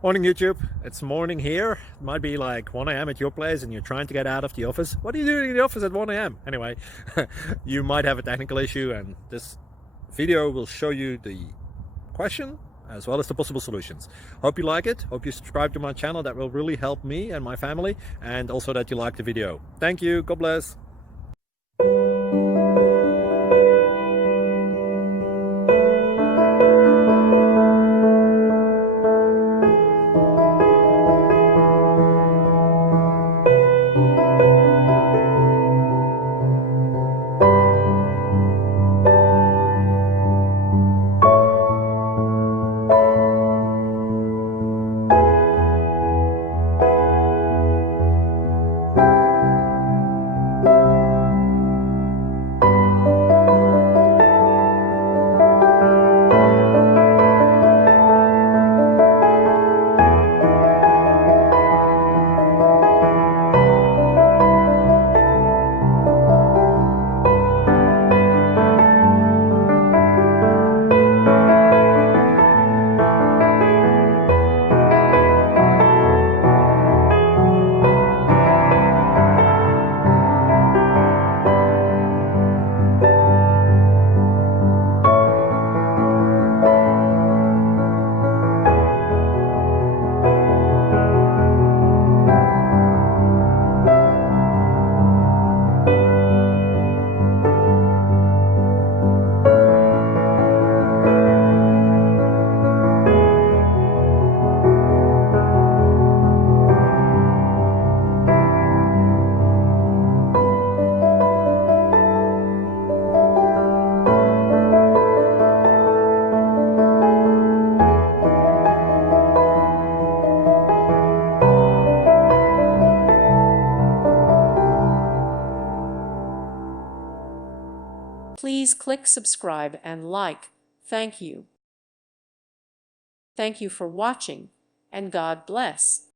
Morning YouTube, it's morning here. It might be like 1 a.m. at your place and you're trying to get out of the office. What are you doing in the office at 1 a.m.? Anyway, you might have a technical issue and this video will show you the question as well as the possible solutions. Hope you like it, hope you subscribe to my channel. That will really help me and my family, and also that you like the video. Thank you, God bless. Please click subscribe and like. Thank you. Thank you for watching, and God bless.